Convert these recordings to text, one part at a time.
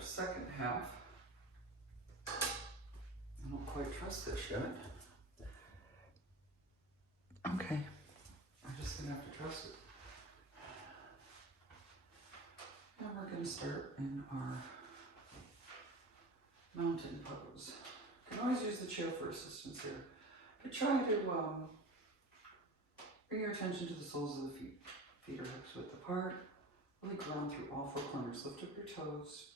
our second half. I don't quite trust this yet. Okay, I'm just gonna have to trust it. And we're gonna start in our mountain pose. You can always use the chair for assistance here. But try to bring your attention to the soles of the feet. Feet are hips width apart. Really ground through all four corners. Lift up your toes.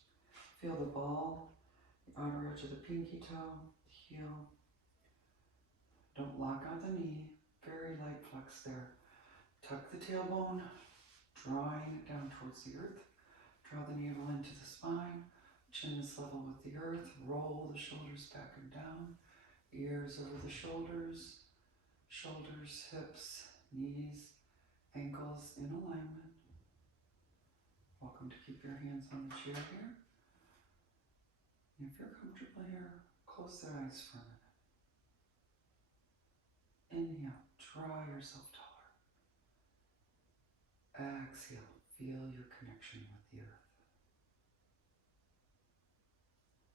Feel the ball, the outer edge of the pinky toe, the heel. Don't lock on the knee. Very light flex there. Tuck the tailbone, drawing it down towards the earth. Draw the navel into the spine. Chin is level with the earth. Roll the shoulders back and down. Ears over the shoulders. Shoulders, hips, knees, ankles in alignment. Welcome to keep your hands on the chair here. And if you're comfortable here, close the eyes for a minute. Inhale, draw yourself taller. Exhale, feel your connection with the earth.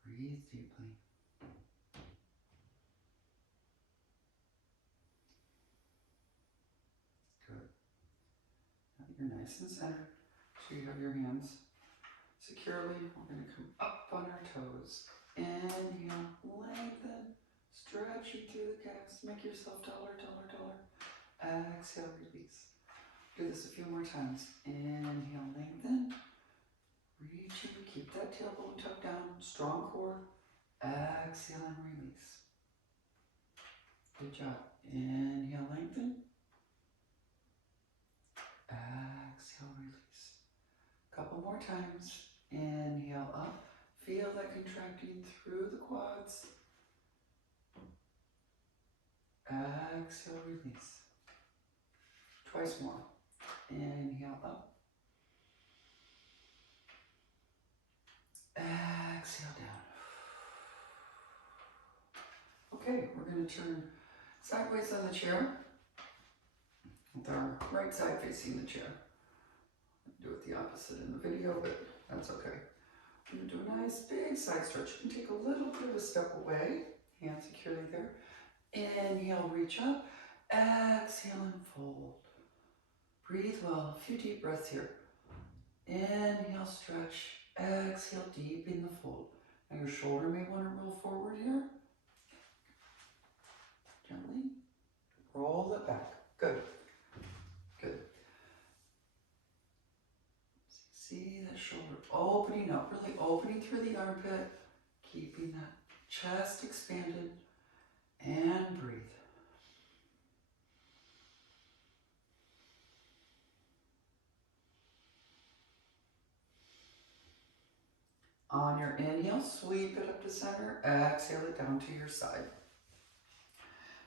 Breathe deeply. Good. Now that you're nice and centered, so you have your hands securely, we're going to come up on our toes. Inhale, lengthen, stretch it through the calves, make yourself taller, taller, taller. Exhale, release. Do this a few more times. Inhale, lengthen, reaching, keep that tailbone tucked down, strong core. Exhale and release. Good job. Inhale, lengthen. Exhale, release. Couple more times. Inhale up. Feel that contracting through the quads. Exhale, release. Twice more. Inhale up. Exhale down. Okay, we're going to turn sideways on the chair with our right side facing the chair. Do it the opposite in the video, but that's okay. We're going to do a nice big side stretch. You can take a little bit of a step away, hands securely there. Inhale, reach up. Exhale and fold. Breathe well. A few deep breaths here. Inhale, stretch. Exhale, deepen the fold. Now your shoulder may want to roll forward here. Gently. Roll it back. Good. Good. See that shoulder opening up, really opening through the armpit, keeping that chest expanded, and breathe. On your inhale, sweep it up to center, exhale it down to your side.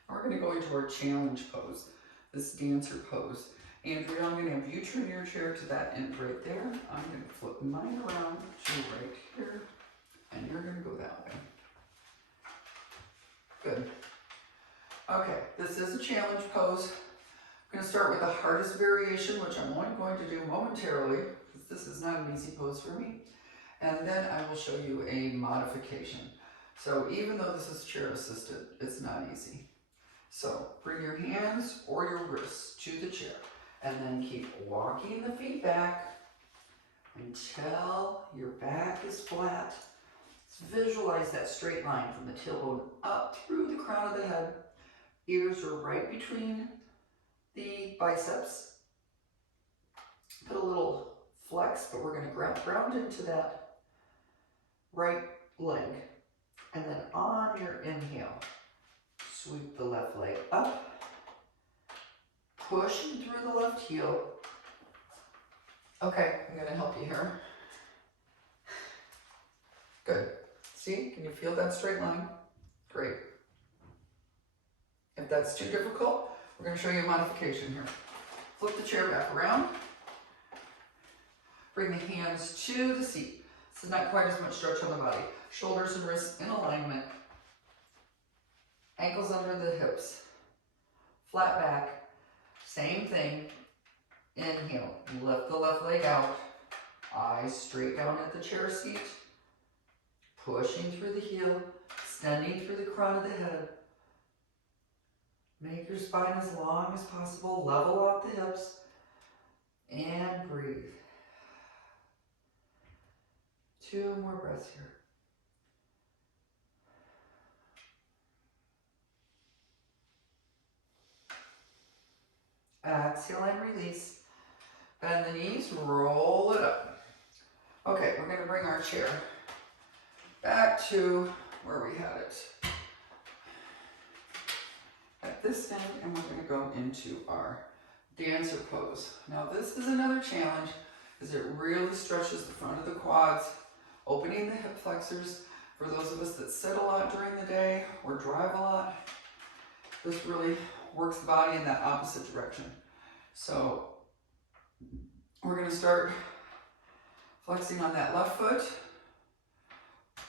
We're going to go into our challenge pose, this dancer pose. Andrea, I'm going to have you turn your chair to that end right there. I'm going to flip mine around to right here, and you're going to go that way. Good. Okay, this is a challenge pose. I'm going to start with the hardest variation, which I'm only going to do momentarily, because this is not an easy pose for me. And then I will show you a modification. So even though this is chair assisted, it's not easy. So bring your hands or your wrists to the chair. And then keep walking the feet back until your back is flat. Let's visualize that straight line from the tailbone up through the crown of the head. Ears are right between the biceps. Put a little flex, but we're going to ground into that right leg. And then on your inhale, sweep the left leg up. Pushing through the left heel. Okay, I'm going to help you here. Good. See, can you feel that straight line? Great. If that's too difficult, we're going to show you a modification here. Flip the chair back around. Bring the hands to the seat. This is not quite as much stretch on the body. Shoulders and wrists in alignment. Ankles under the hips. Flat back. Same thing. Inhale, lift the left leg out. Eyes straight down at the chair seat. pushing through the heel, extending through the crown of the head. Make your spine as long as possible, level out the hips, and breathe. 2 more breaths here. Exhale and release. Bend the knees, roll it up. Okay, we're gonna bring our chair back to where we had it. At this end, and we're gonna go into our dancer pose. Now this is another challenge because it really stretches the front of the quads, opening the hip flexors. For those of us that sit a lot during the day or drive a lot, this really works the body in that opposite direction. So we're going to start flexing on that left foot.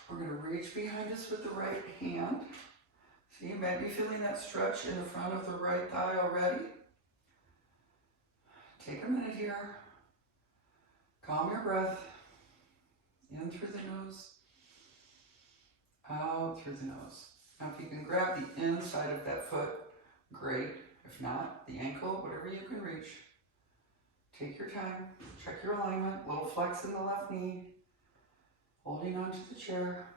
We're going to reach behind us with the right hand. See, you may be feeling that stretch in the front of the right thigh already. Take a minute here. Calm your breath. In through the nose, out through the nose. Now if you can grab the inside of that foot, great. If not, the ankle, whatever you can reach. Take your time, check your alignment, little flex in the left knee, holding onto the chair.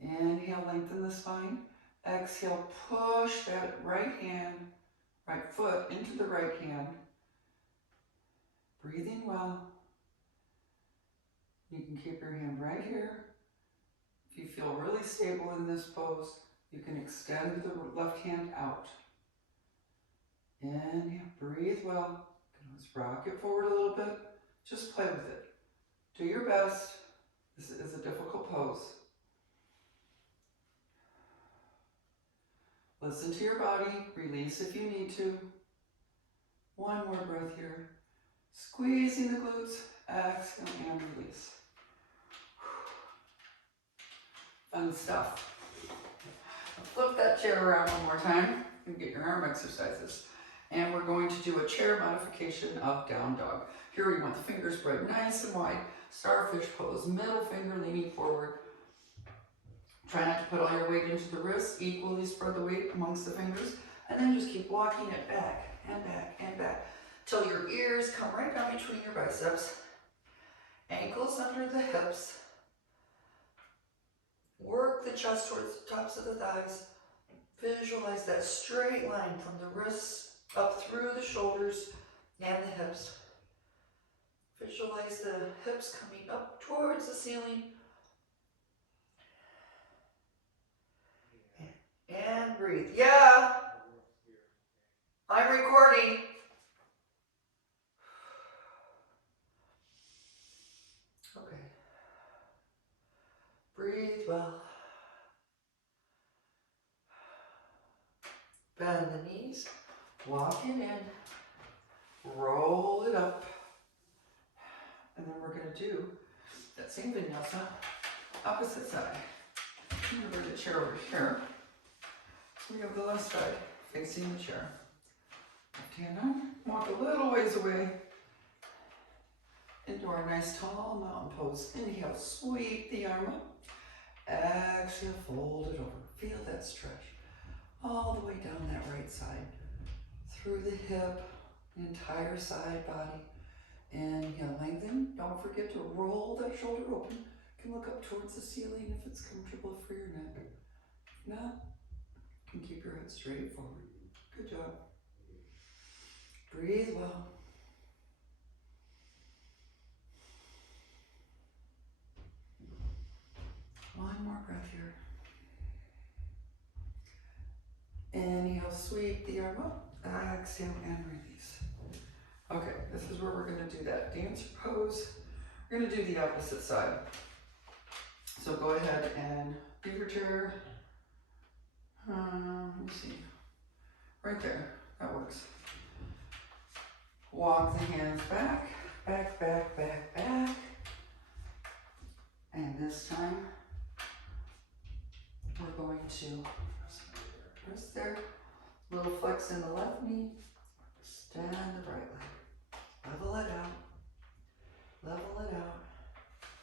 Inhale, lengthen the spine. Exhale, push that right foot into the right hand. Breathing well. You can keep your hand right here. If you feel really stable in this pose, you can extend the left hand out. Inhale, breathe well. Let's rock it forward a little bit. Just play with it. Do your best. This is a difficult pose. Listen to your body. Release if you need to. 1 more breath here. Squeezing the glutes. Exhale and release. Fun stuff. Flip that chair around one more time and get your arm exercises. And we're going to do a chair modification of down dog. Here we want the fingers spread nice and wide. Starfish pose, middle finger leaning forward. Try not to put all your weight into the wrists. Equally spread the weight amongst the fingers. And then just keep walking it back and back and back till your ears come right down between your biceps. Ankles under the hips. Work the chest towards the tops of the thighs. Visualize that straight line from the wrists up through the shoulders and the hips. Visualize the hips coming up towards the ceiling. And breathe. Yeah, I'm recording. Okay. Breathe well. Bend the knees. Walk it in. Roll it up. And then we're going to do that same vinyasa, opposite side. I'm going to bring the chair over here. So we have the left side facing the chair. Left hand on. Walk a little ways away into our nice tall mountain pose. Inhale, sweep the arm up. Exhale, fold it over. Feel that stretch all the way down that right side. Through the hip, the entire side body. Inhale, lengthen. Don't forget to roll that shoulder open. You can look up towards the ceiling if it's comfortable for your neck. If not, you can keep your head straight forward. Good job. Breathe well. One more breath here. Inhale, sweep the arm up. Exhale and release. Okay, this is where we're going to do that dancer pose. We're going to do the opposite side. So go ahead and do your chair. Let me see. Right there. That works. Walk the hands back, back, back, back, back. And this time, we're going to rest there. Little flex in the left knee. Extend the right leg. Level it out. Level it out.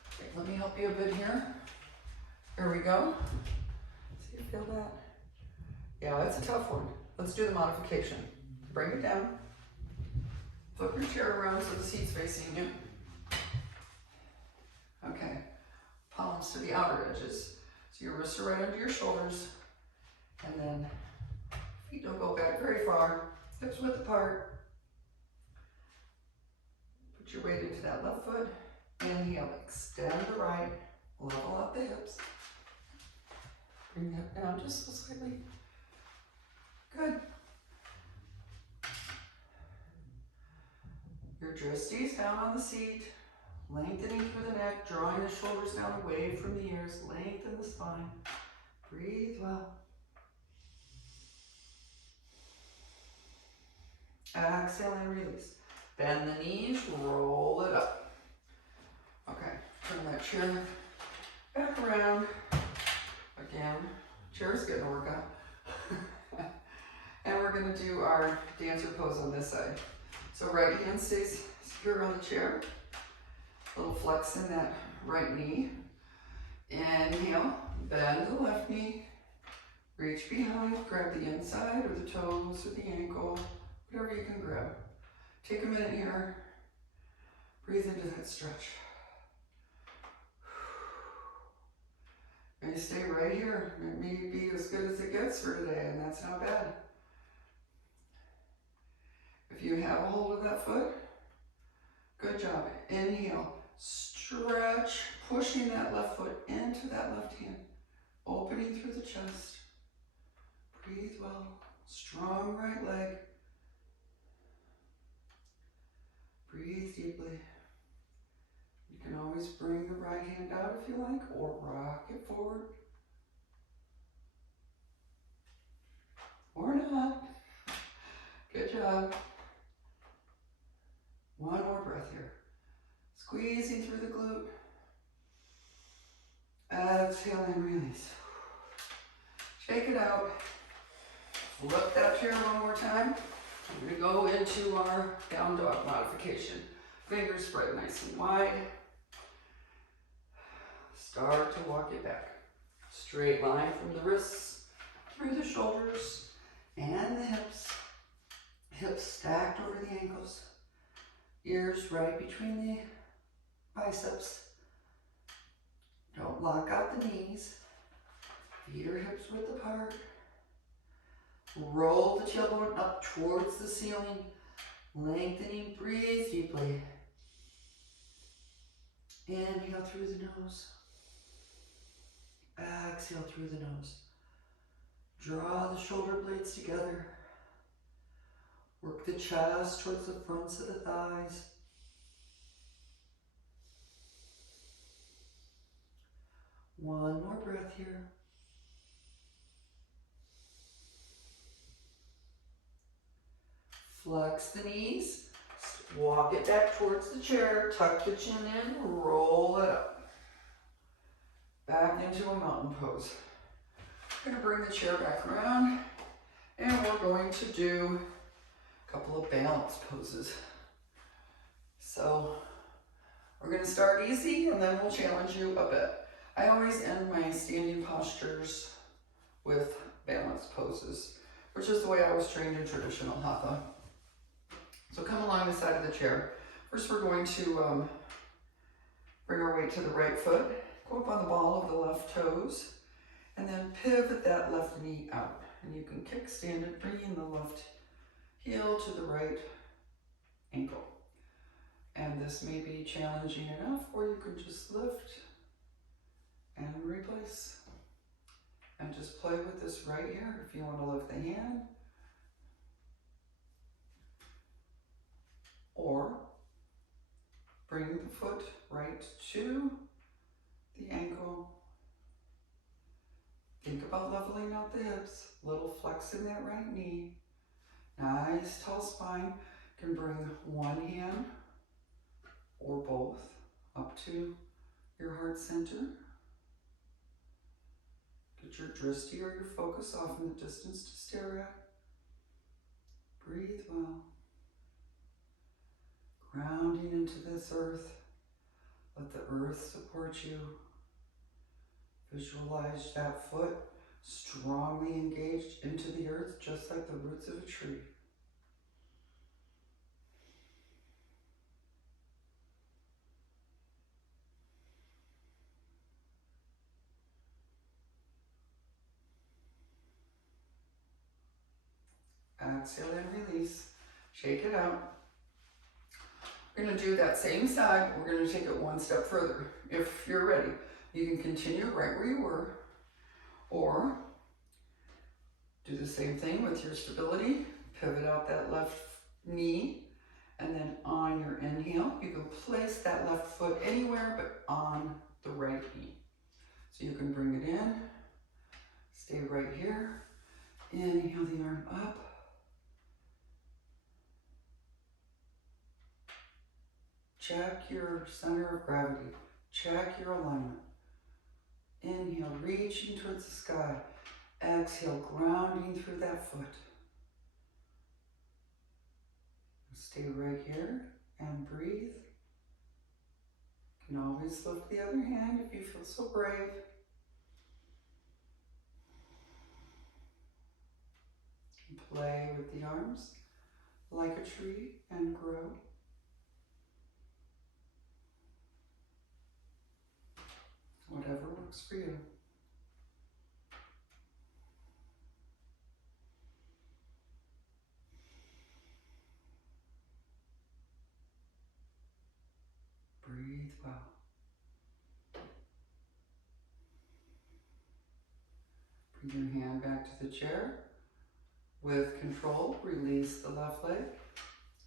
Okay, let me help help you a bit here. Here we go. See, you feel that? Yeah, that's a tough one. Let's do the modification. Bring it down. Flip your chair around so the seat's facing you. Okay, palms to the outer edges. So your wrists are right under your shoulders. And then feet don't go back very far. Hips width apart. Put your weight into that left foot. Inhale, extend the right. Level out the hips. Bring that down just so slightly. Good. Your dristies down on the seat. Lengthening through the neck, drawing the shoulders down away from the ears. Lengthen the spine. Breathe well. Exhale and release. Bend the knees, roll it up. Okay, turn that chair back around. Again, chair's getting a workout. And we're gonna do our dancer pose on this side. So right hand stays secure on the chair. A little flex in that right knee. Inhale, bend the left knee. Reach behind, grab the inside or the toes or the ankle, whatever you can grab. Take a minute here. Breathe into that stretch. And you stay right here. It may be as good as it gets for today, and that's not bad. If you have a hold of that foot, good job. Inhale, stretch, pushing that left foot into that left hand, opening through the chest. Breathe well. Strong right leg. Breathe deeply. You can always bring the right hand out if you like, or rock it forward. Or not. Good job. One more breath here. Squeezing through the glute. Exhale and release. Shake it out. Flip that chair one more time. We're going to go into our down dog modification. Fingers spread nice and wide. Start to walk it back. Straight line from the wrists through the shoulders and the hips. Hips stacked over the ankles. Ears right between the biceps. Don't lock out the knees. Feet or hips width apart. Roll the tailbone up towards the ceiling. Lengthening, breathe deeply. Inhale through the nose. Exhale through the nose. Draw the shoulder blades together. Work the chest towards the fronts of the thighs. One more breath here. Flex the knees. Walk it back towards the chair. Tuck the chin in. Roll it up. Back into a mountain pose. We're going to bring the chair back around. And we're going to do a couple of balance poses. So we're going to start easy and then we'll challenge you a bit. I always end my standing postures with balance poses, which is the way I was trained in traditional hatha. So come along the side of the chair. First we're going to bring our weight to the right foot, go up on the ball of the left toes, and then pivot that left knee out. And you can kickstand it, bringing the left heel to the right ankle. And this may be challenging enough, or you can just lift and replace. And just play with this right here if you want to lift the hand. Or bring the foot right to the ankle. Think about leveling out the hips, little flex in that right knee. Nice tall spine. You can bring one hand or both up to your heart center. Get your drishti or your focus off in the distance to stare at. Breathe well. Grounding into this earth. Let the earth support you. Visualize that foot strongly engaged into the earth, just like the roots of a tree. Exhale and release. Shake it out. We're going to do that same side. We're going to take it one step further. If you're ready, you can continue right where you were, or do the same thing with your stability. Pivot out that left knee, and then on your inhale, you can place that left foot anywhere but on the right knee. So you can bring it in, stay right here, inhale the arm up, check your center of gravity, check your alignment. Inhale, reaching towards the sky. Exhale, grounding through that foot. Stay right here and breathe. You can always lift the other hand if you feel so brave. You can play with the arms like a tree and grow. Whatever works for you. Breathe well. Bring your hand back to the chair. With control, release the left leg.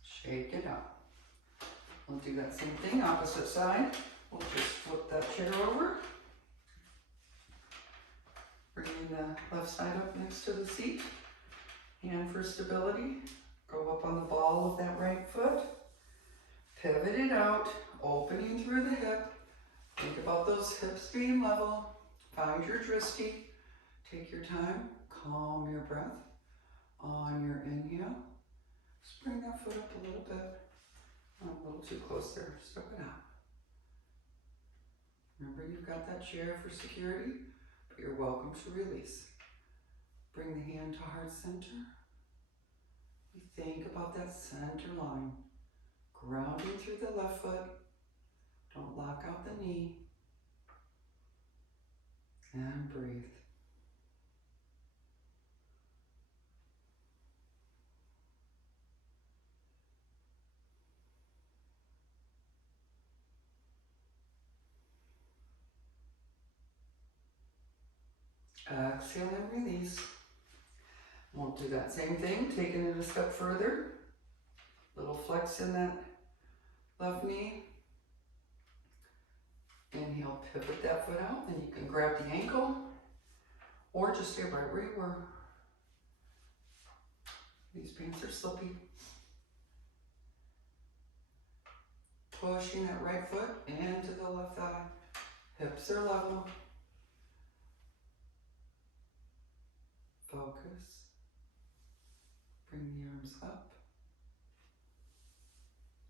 Shake it out. We'll do that same thing, opposite side. We'll just flip that chair over. Bringing the left side up next to the seat. Hand for stability. Go up on the ball of that right foot. Pivot it out, opening through the hip. Think about those hips being level. Find your drishti. Take your time. Calm your breath. On your inhale, just bring that foot up a little bit. I'm a little too close there. Step it out. Remember, you've got that chair for security, but you're welcome to release. Bring the hand to heart center. You think about that center line. Grounding through the left foot. Don't lock out the knee. And breathe. Exhale and release. We'll do that same thing, taking it a step further. Little flex in that left knee. Inhale, pivot that foot out, then you can grab the ankle or just stay right where you were. These pants are slippy. Pushing that right foot into the left thigh. Hips are level. Focus. Bring the arms up.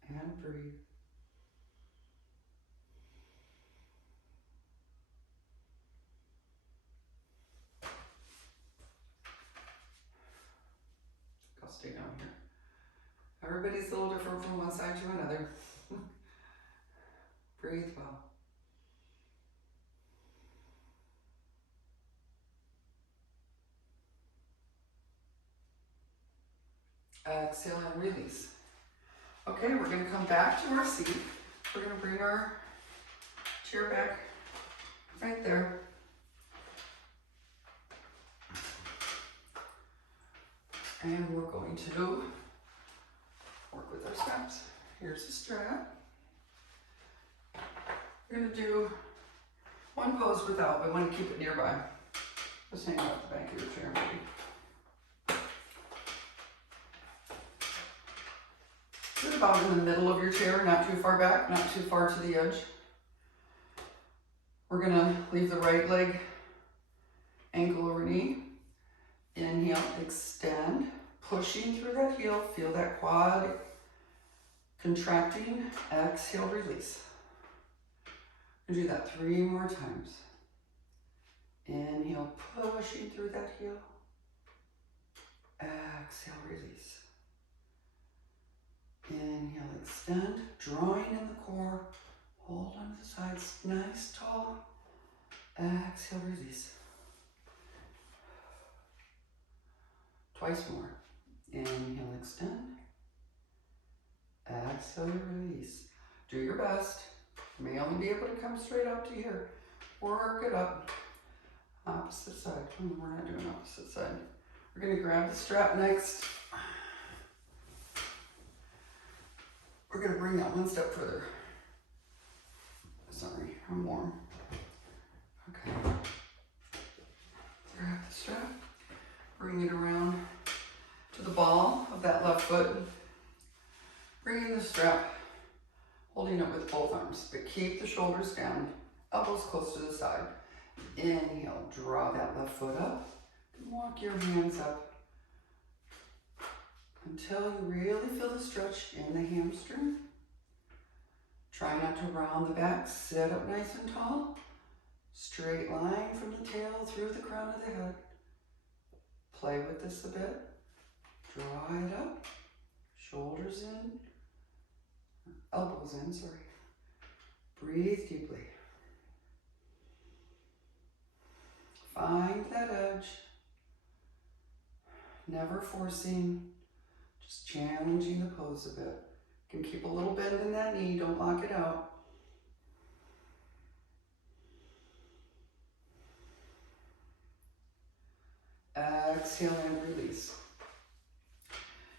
And breathe. I'll stay down here. Everybody's a little different from one side to another. Breathe well. Exhale and release. Okay, we're going to come back to our seat. We're going to bring our chair back right there. And we're going to work with our straps. Here's the strap. We're going to do one pose without, but I want to keep it nearby. Just hang out the back of your chair maybe. Sit about in the middle of your chair, not too far back, not too far to the edge. We're going to leave the right leg ankle over knee. Inhale, extend, pushing through that heel. Feel that quad contracting. Exhale, release. Do that 3 more times. Inhale, pushing through that heel. Exhale, release. Inhale, extend, drawing in the core. Hold on to the sides, nice, tall. Exhale, release. Twice more. Inhale, extend. Exhale, release. Do your best. You may only be able to come straight up to here. Work it up. Opposite side. We're not doing opposite side. We're going to grab the strap next. We're going to bring that one step further. Sorry, I'm warm. Okay. Grab the strap. Bring it around to the ball of that left foot. Bringing the strap, holding it with both arms, but keep the shoulders down, elbows close to the side. Inhale, draw that left foot up, and walk your hands up until you really feel the stretch in the hamstring. Try not to round the back, sit up nice and tall. Straight line from the tail through the crown of the head. Play with this a bit. Draw it up, shoulders in, elbows in, sorry. Breathe deeply. Find that edge. Never forcing, just challenging the pose a bit. You can keep a little bend in that knee, don't lock it out. Exhale and release.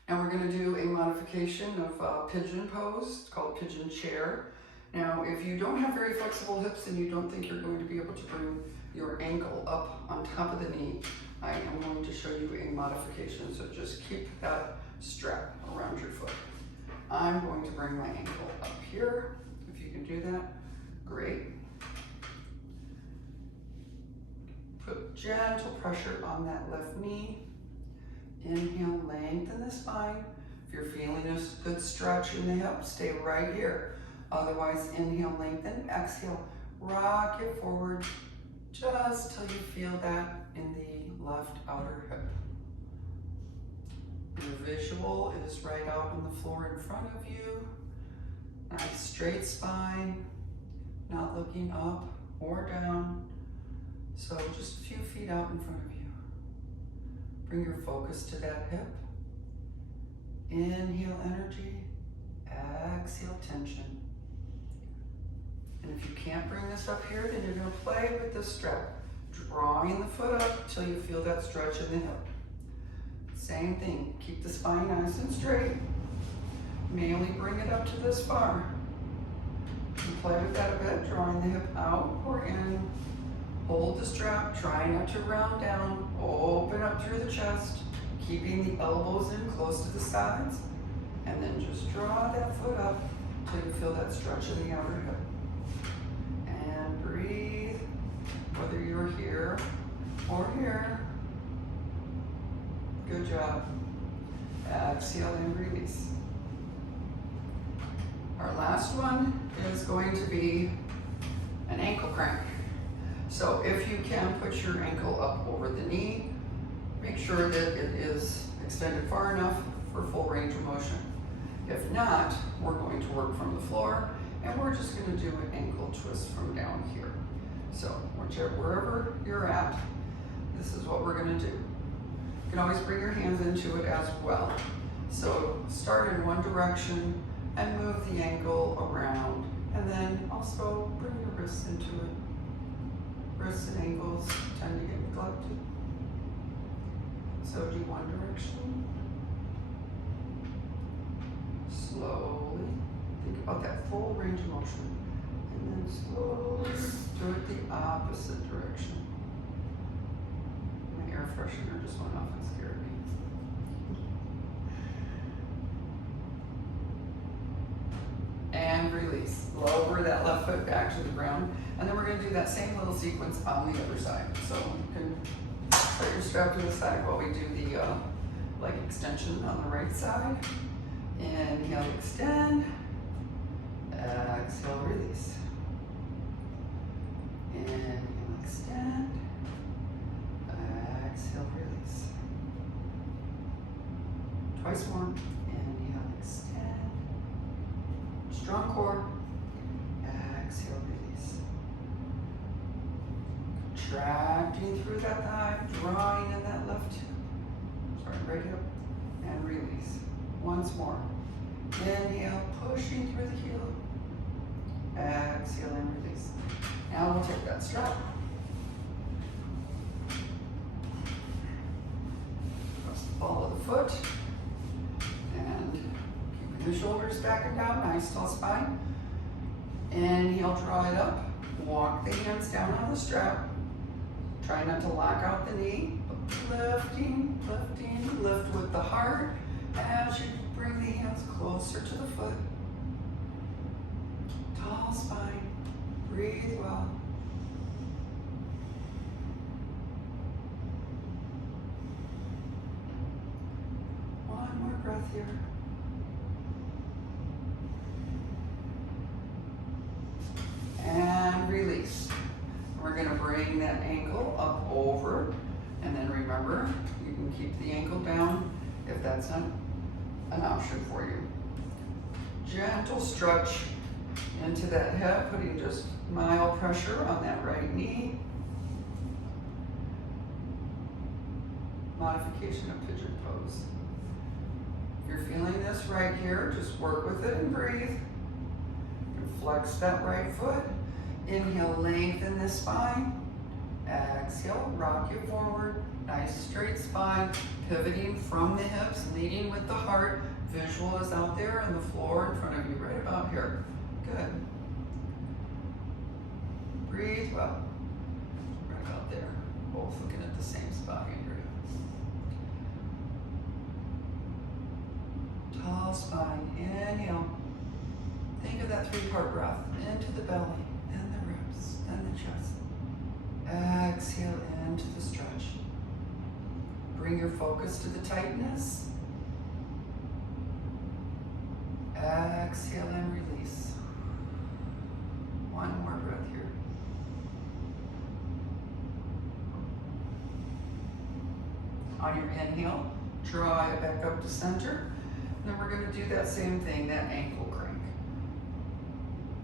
Now we're going to do a modification of pigeon pose. It's called pigeon chair. Now if you don't have very flexible hips and you don't think you're going to be able to bring your ankle up on top of the knee, I am going to show you a modification. So just keep that strap around your foot. I'm going to bring my ankle up here. If you can do that, great. Put gentle pressure on that left knee. Inhale, lengthen the spine. If you're feeling a good stretch in the hip, stay right here. Otherwise, inhale, lengthen, exhale, rock it forward just till you feel that in the left outer hip. Your visual is right out on the floor in front of you. Nice straight spine, not looking up or down. So just a few feet out in front of you. Bring your focus to that hip. Inhale energy, exhale tension. And if you can't bring this up here, then you're going to play with this strap, drawing the foot up till you feel that stretch in the hip. Same thing, keep the spine nice and straight. You may only bring it up to this far. And play with that a bit, drawing the hip out or in. Hold the strap, try not to round down, open up through the chest, keeping the elbows in close to the sides, and then just draw that foot up till you feel that stretch in the outer hip. And breathe, whether you're here or here. Good job. Exhale and release. Our last one is going to be an ankle crank. So if you can put your ankle up over the knee, make sure that it is extended far enough for full range of motion. If not, we're going to work from the floor and we're just going to do an ankle twist from down here. So wherever you're at, this is what we're going to do. You can always bring your hands into it as well. So start in one direction and move the ankle around, and then also bring your wrists into it. Wrists and ankles tend to get neglected. So do one direction. Slowly. Think about that full range of motion. And then slowly do it the opposite direction. My air freshener just went off and scared me. And release. Lower that left foot back to the ground. And then we're going to do that same little sequence on the other side. So you can put your strap to the side while we do the leg extension on the right side. Inhale, extend. Exhale, release. Inhale, extend. Exhale, release. Twice more. Inhale, extend. Strong core. Exhale, release. Contracting through that thigh, drawing in that left hip. Sorry, right hip. And release. Once more. Inhale, pushing through the heel. Exhale and release. Now we'll take that strap. Across the ball of the foot. And keeping the shoulders back and down, nice tall spine. Inhale, draw it up. Walk the hands down on the strap. Try not to lock out the knee. Lifting, lifting, lift with the heart as you bring the hands closer to the foot. Tall spine. Breathe well. One more breath here. And release. We're going to bring that ankle up over, and then remember, you can keep the ankle down if that's not an option for you. Gentle stretch into that hip, putting just mild pressure on that right knee. Modification of pigeon pose. If you're feeling this right here, just work with it and breathe. Flex that right foot. Inhale, lengthen the spine. Exhale, rock you forward. Nice straight spine, pivoting from the hips, leading with the heart. Visual is out there on the floor in front of you, right about here. Good. Breathe well. Right about there. Both looking at the same spot in your hips. Tall spine. Inhale. Think of that three-part breath. Into the belly, then the ribs, then the chest. Exhale into the stretch. Bring your focus to the tightness. Exhale and release. One more breath here. On your inhale, draw it back up to center. Then we're going to do that same thing, that ankle crank.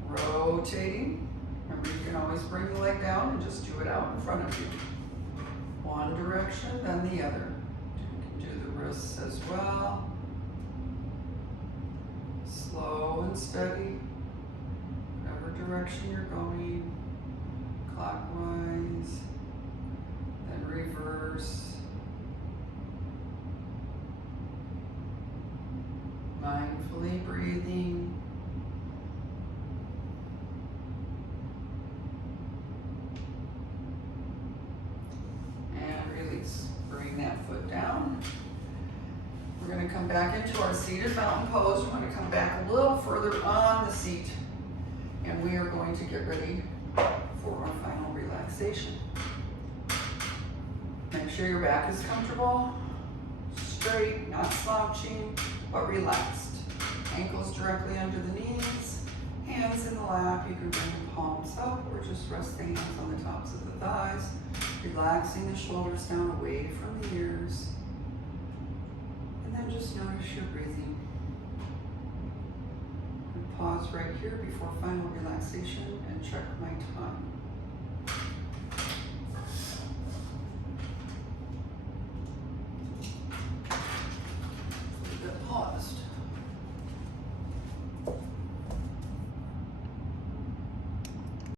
Rotating. Remember, you can always bring the leg down and just do it out in front of you. One direction, then the other. You can do the wrists as well. Slow and steady. Whatever direction you're going. Clockwise. Then reverse. Mindfully breathing. Bring that foot down. We're going to come back into our seated mountain pose. We're going to come back a little further on the seat. And we are going to get ready for our final relaxation. Make sure your back is comfortable, straight, not slouching, but relaxed. Ankles directly under the knees, hands in the lap. You can bring the palms up or just rest the hands on the tops of the thighs. Relaxing the shoulders down away from the ears. And then just notice your breathing. And pause right here before final relaxation and check my time.